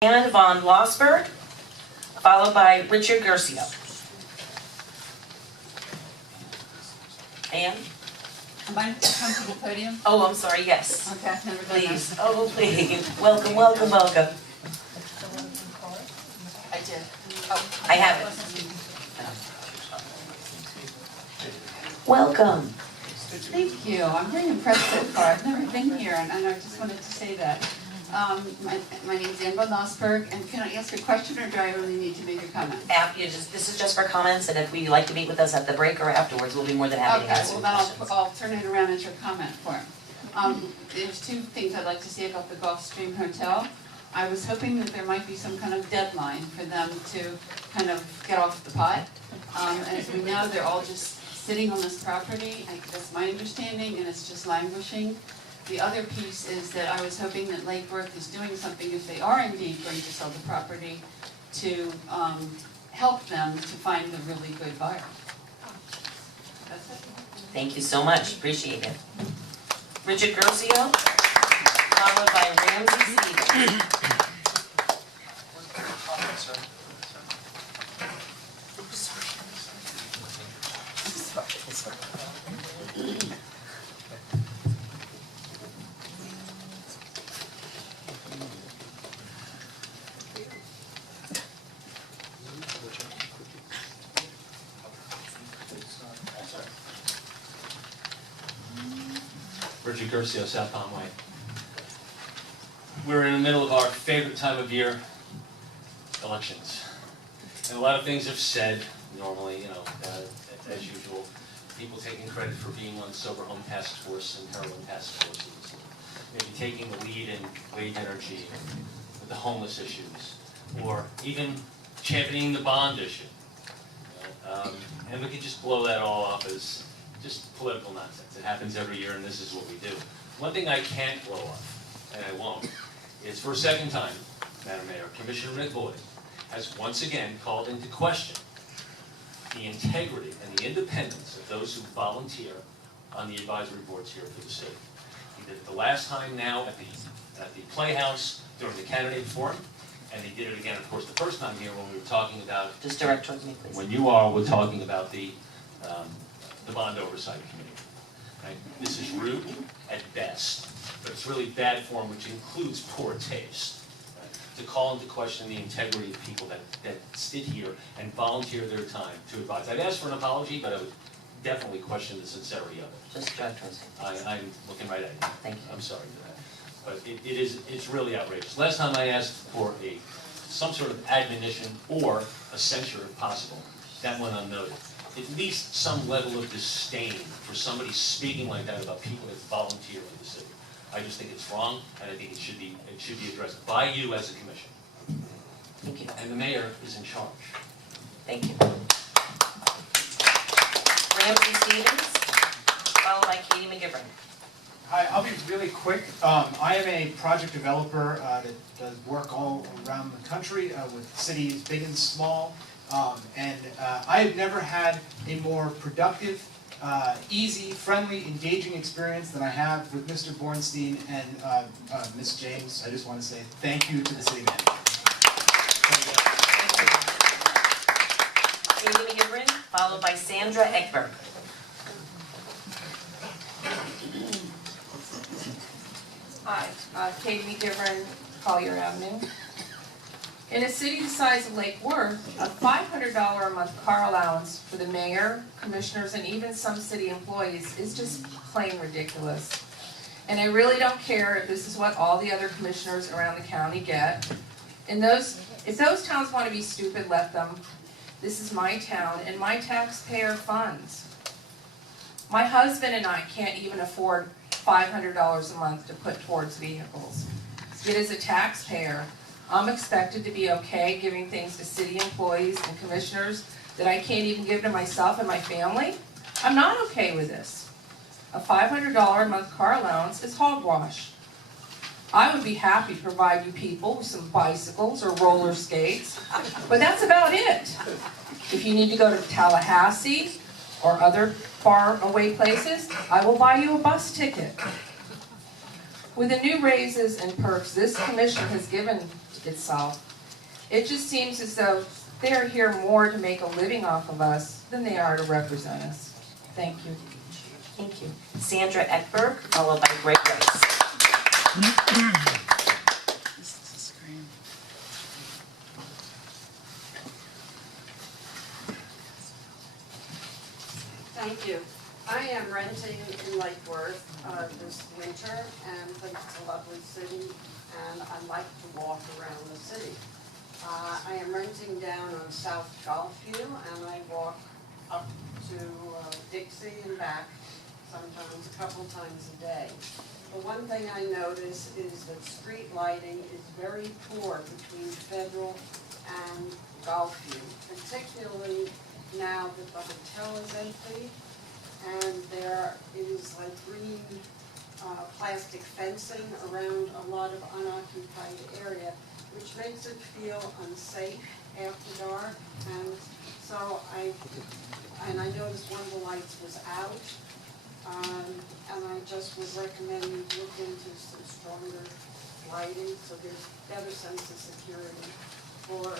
Anne von Lossberg, followed by Richard Garcia. Anne? Am I come to the podium? Oh, I'm sorry, yes. Okay, I've never done Please, that. oh, please. Welcome, welcome, welcome. I did. Oh, I have it. Welcome. Thank you. I'm very impressed so far. I've never been here, and I just wanted to say that. My name is Anne von Lossberg, and can I ask a question, or do I really need to make a comment? This is just for comments, and if you'd like to meet with us at the break or afterwards, we'll be more than happy to Okay, answer well your then questions. I'll turn it around into a comment form. There's two things I'd like to say about the Gulfstream Hotel. I was hoping that there might be some kind of deadline for them to kind of get off the pot. As we know, they're all just sitting on this property, that's my understanding, and it's just languishing. The other piece is that I was hoping that Lake Worth is doing something, if they are indeed going to sell the property, to help them to find a really good buyer. That's it. Thank you so much, appreciate it. Richard Garcia, followed by Ramsey Stevens. Richard Garcia, South Palm Way. We're in the middle of our favorite time of year, elections. And a lot of things have said, normally, as usual, people taking credit for being on Sober Home Task Force and Heroin Task Forces, maybe taking the lead in wage energy with the homeless issues, or even championing the bond issue. And we could just blow that all off as just political nonsense. It happens every year, and this is what we do. One thing I can't blow off, and I won't, is for a second time, Madam Mayor, Commissioner Rick Boyd has once again called into question the integrity and the independence of those who volunteer on the advisory boards here for the city. He did it the last time now at the Playhouse during the candidate forum, and he did it again, of course, the first time here when we were talking about, Just direct towards me, please. when you were talking about the Bond Oversight Committee. Right? This is rude at best, but it's really bad form, which includes poor taste. Right? To call into question the integrity of people that sit here and volunteer their time to advise. I'd ask for an apology, but I would definitely question the sincerity of it. Just direct towards me. I'm looking right at you. Thank you. I'm sorry for that. But it's really outrageous. Last time I asked for some sort of admonition or a censure if possible, that went unnoted. At least some level of disdain for somebody speaking like that about people that volunteer in the city. I just think it's wrong, and I think it should be addressed by you as a commission. Thank you. And the mayor is in charge. Thank you. Ramsey Stevens, followed by Katie McGivern. Hi, I'll be really quick. I am a project developer that does work all around the country with cities big and small. I have never had a more productive, easy, friendly, engaging experience than I have with Mr. Bornstein and Ms. James. I just want to say thank you to the city manager. Katie McGivern, followed by Sandra Ekberg. Hi, Katie McGivern, Collier Avenue. In a city the size of Lake Worth, a $500 a month car allowance for the mayor, commissioners, and even some city employees is just plain ridiculous. And I really don't care if this is what all the other commissioners around the county get. If those towns want to be stupid, let them. This is my town and my taxpayer funds. My husband and I can't even afford $500 a month to put towards vehicles. Yet as a taxpayer, I'm expected to be okay giving things to city employees and commissioners that I can't even give to myself and my family? I'm not okay with this. A $500 a month car allowance is hogwash. I would be happy to provide you people with some bicycles or roller skates, but that's about it. If you need to go to Tallahassee or other far away places, I will buy you a bus ticket. With the new raises and perks this commission has given itself, it just seems as though they are here more to make a living off of us than they are to represent us. Thank you. Thank you. Sandra Ekberg, followed by Greg Rice. Thank you. I am renting in Lake Worth this winter and think it's a lovely city and I like to walk around the city. I am renting down on South Gulfview and I walk up to Dixie and back sometimes a couple times a day. The one thing I notice is that street lighting is very poor between Federal and Gulfview, particularly now that the hotel is empty and there is like green plastic fencing around a lot of unoccupied area, which makes it feel unsafe after dark. And so I noticed one of the lights was out, and I just would recommend you look into some stronger lighting so there's better sense of security for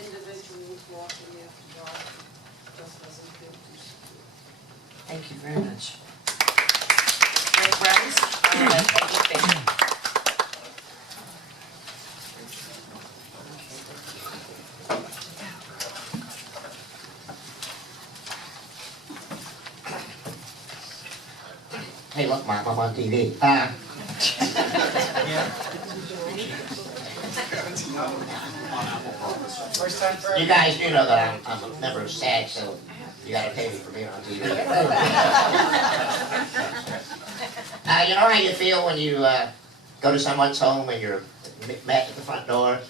individuals walking after dark. Just doesn't feel too secure. Thank you very much. Greg Rice, followed by Peggy Fisher. Hey, look, Mom, I'm on TV. You guys do know that I'm a member of SAG, so you gotta pay me for being on TV. You know how you feel when you go to someone's home and you're met at the front door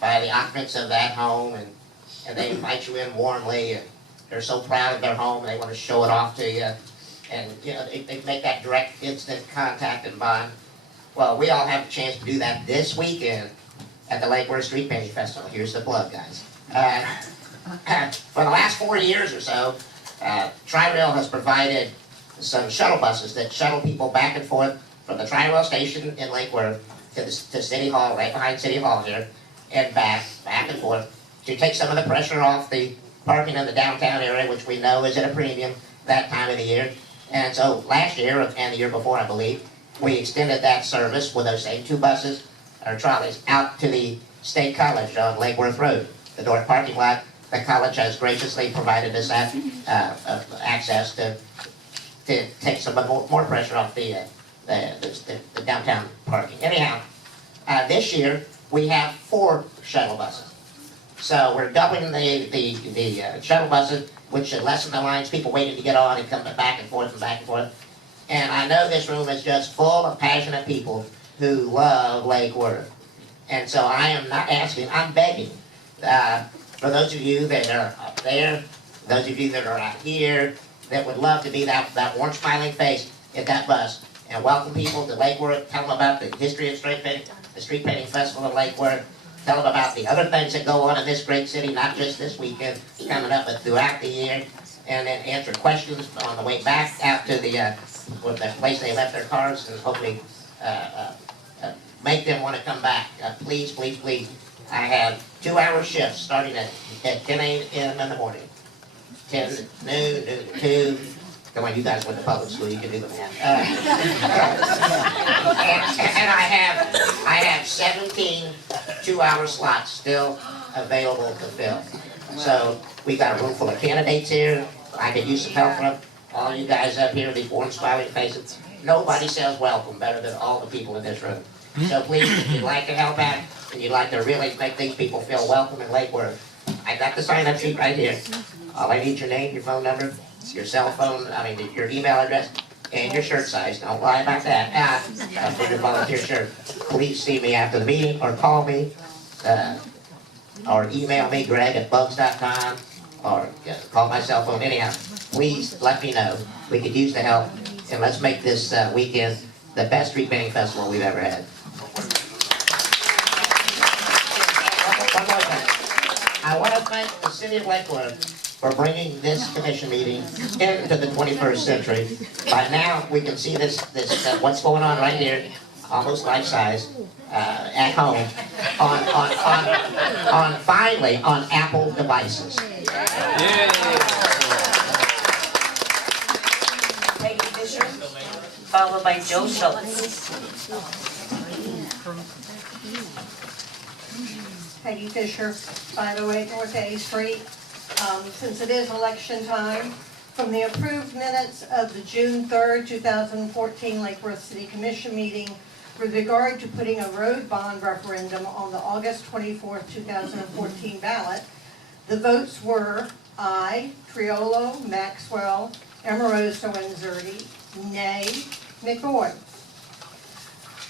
by the occupants of that home, and they invite you in warmly, and they're so proud of their home, and they want to show it off to you. And they make that direct, instant contact and bond. Well, we all have the chance to do that this weekend at the Lake Worth Street Painting Festival. Here's the plug, guys. For the last 4 years or so, Tri-Rail has provided some shuttle buses that shuttle people back and forth from the Tri-Rail station in Lake Worth to City Hall, right behind City Hall here, and back and forth, to take some of the pressure off the parking in the downtown area, which we know is at a premium that time of the year. And so last year, and the year before, I believe, we extended that service with those same 2 buses, or trolleys, out to the State College on Lake Worth Road, the north parking lot. The college has graciously provided us that access to take some more pressure off the downtown parking. Anyhow, this year we have 4 shuttle buses. So we're doubling the shuttle buses, which should lessen the lines, people waiting to get on and coming back and forth and back and forth. And I know this room is just full of passionate people who love Lake Worth. And so I am not asking, I'm begging, for those of you that are up there, those of you that are out here, that would love to be that warm smiling face at that bus and welcome people to Lake Worth, tell them about the history of street painting, the Street Painting Festival of Lake Worth, tell them about the other things that go on in this great city, not just this weekend coming up, but throughout the year, and then answer questions on the way back out to the place they left their cars, and hopefully make them want to come back. Please, please, please. I have 2-hour shifts starting at 10 a.m. in the morning. 10, noon, 2. Come on, you guys went to public school, you can do the math. And I have 17 2-hour slots still available to fill. So we've got a room full of candidates here. I could use some help from all you guys up here, these warm smiling faces. Nobody says welcome better than all the people in this room. So please, if you'd like to help out, and you'd like to really make these people feel welcome in Lake Worth, I got the sign-up sheet right here. All I need your name, your phone number, your cell phone, your email address, and your shirt size. Don't lie about that. For your volunteer shirt. Please see me after the meeting, or call me, or email me, greg@bugs.com, or call my cell phone. Anyhow, please let me know. We could use the help, and let's make this weekend the best street painting festival we've ever had. One more thing. I want to thank the city of Lake Worth for bringing this commission meeting into the 21st century. By now, we can see this what's going on right here, almost life size, at home, finally on Apple devices. Peggy Fisher, followed by Joe Schultz. Peggy Fisher, 508 North A Street. Since it is election time, from the approved minutes of the June 3rd, 2014 Lake Worth City Commission meeting with regard to putting a road bond referendum on the August 24th, 2014 ballot, the votes were aye, Triolo, Maxwell, Amoroso, and Zerti, nay, McVoy.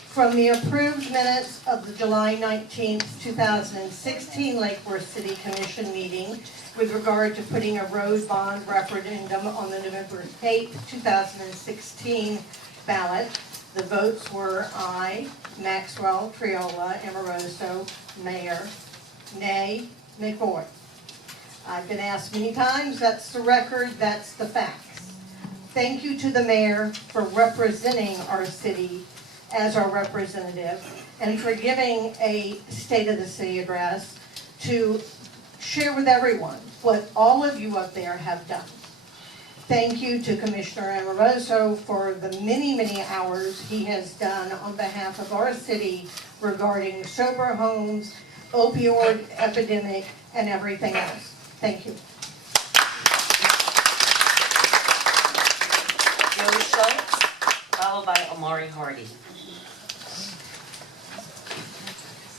From the approved minutes of the July 19th, 2016 Lake Worth City Commission meeting with regard to putting a road bond referendum on the November 8th, 2016 ballot, the votes were aye, Maxwell, Triola, Amoroso, Mayor, nay, McVoy. I've been asked many times, that's the record, that's the facts. Thank you to the mayor for representing our city as our representative and for giving a State of the City address to share with everyone what all of you up there have done. Thank you to Commissioner Amoroso for the many, many hours he has done on behalf of our city regarding sober homes, opioid epidemic, and everything else. Thank you. Joe Schultz, followed by Amari Hardy.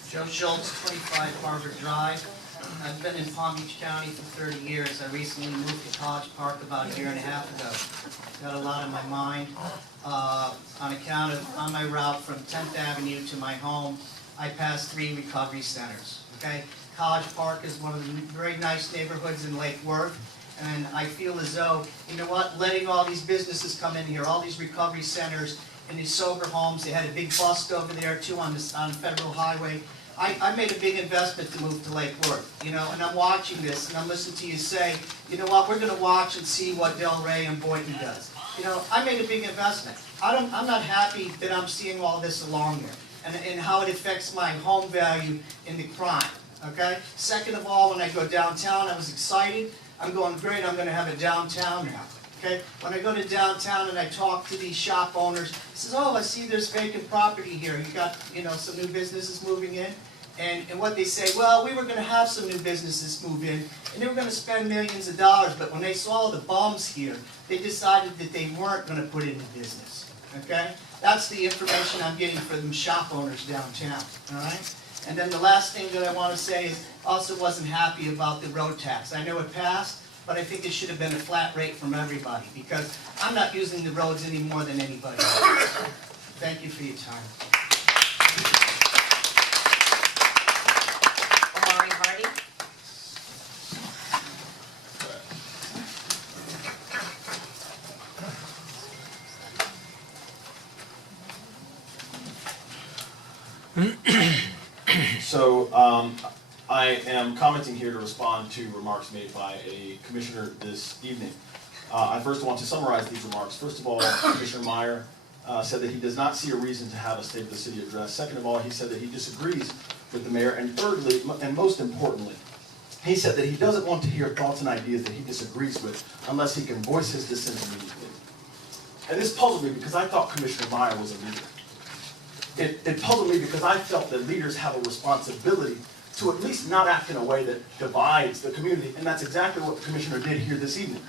Joe Schultz, 25 Harvard Drive. I've been in Palm Beach County for 30 years. I recently moved to College Park about a year and a half ago. Got a lot on my mind. On account of, on my route from 10th Avenue to my home, I passed 3 recovery centers, okay? College Park is one of the very nice neighborhoods in Lake Worth, and I feel as though, you know what, letting all these businesses come in here, all these recovery centers and these sober homes, they had a big bust over there too on Federal Highway. I made a big investment to move to Lake Worth, you know, and I'm watching this and I'm listening to you say, you know what, we're going to watch and see what Del Rey and Boynton does. You know, I made a big investment. I'm not happy that I'm seeing all this along there and how it affects my home value in the crime, okay? Second of all, when I go downtown, I was excited. I'm going, great, I'm going to have a downtown now. Okay, when I go to downtown and I talk to these shop owners, he says, oh, I see there's vacant property here. You got, you know, some new businesses moving in. And what they say, well, we were going to have some new businesses move in, and they were going to spend millions of dollars, but when they saw the bums here, they decided that they weren't going to put it in business. Okay? That's the information I'm getting from shop owners downtown. All right? And then the last thing that I want to say is, also wasn't happy about the road tax. I know it passed, but I think it should have been a flat rate from everybody, because I'm not using the roads any more than anybody else. Thank you for your time. Amari Hardy. So, I am commenting here to respond to remarks made by a commissioner this evening. I first want to summarize these remarks. First of all, Commissioner Meyer said that he does not see a reason to have a State of the City address. Second of all, he said that he disagrees with the mayor. And thirdly, and most importantly, he said that he doesn't want to hear thoughts and ideas that he disagrees with unless he can voice his dissent immediately. And this puzzled me because I thought Commissioner Meyer was a leader. It puzzled me because I felt that leaders have a responsibility to at least not act in a way that divides the community, and that's exactly what the commissioner did here this evening.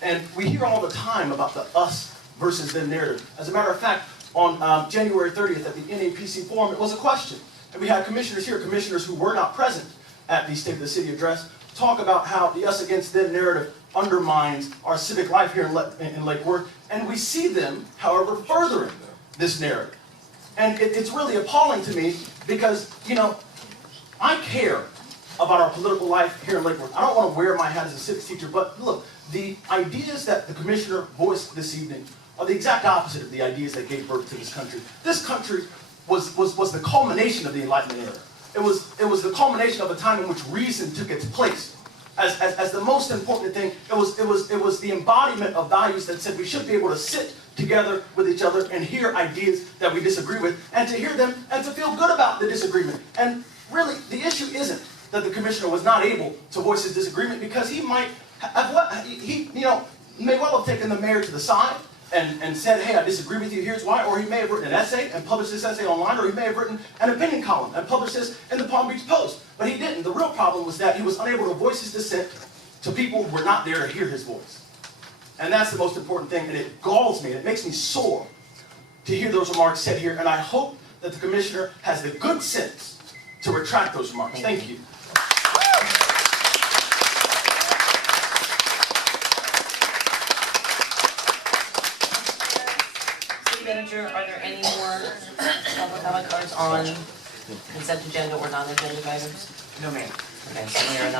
And we hear all the time about the us versus them narrative. As a matter of fact, on January 30th at the NAPC forum, it was a question. And we had commissioners here, commissioners who were not present at the State of the City address, talk about how the us against them narrative undermines our civic life here in Lake Worth. And we see them, however, furthering this narrative. And it's really appalling to me because, you know, I care about our political life here in Lake Worth. I don't want to wear my hat as a civics teacher, but look, the ideas that the commissioner voiced this evening are the exact opposite of the ideas that gave birth to this country. This country was the culmination of the Enlightenment era. It was the culmination of a time in which reason took its place. as the most important thing. It was the embodiment of values that said we should be able to sit together with each other and hear ideas that we disagree with, and to hear them and to feel good about the disagreement. And really, the issue isn't that the commissioner was not able to voice his disagreement, because he might have, he may well have taken the mayor to the side and said, hey, I disagree with you, here's why. Or he may have written an essay and published this essay online, or he may have written an opinion column and published this in the Palm Beach Post. But he didn't. The real problem was that he was unable to voice his dissent to people who were not there to hear his voice. And that's the most important thing, and it galls me, and it makes me sore to hear those remarks said here, and I hope that the commissioner has the good sense to retract those remarks. Thank you. City Manager, are there any more public comment cards on consent agenda or non-agenda items? No, ma'am. Okay, so we are not.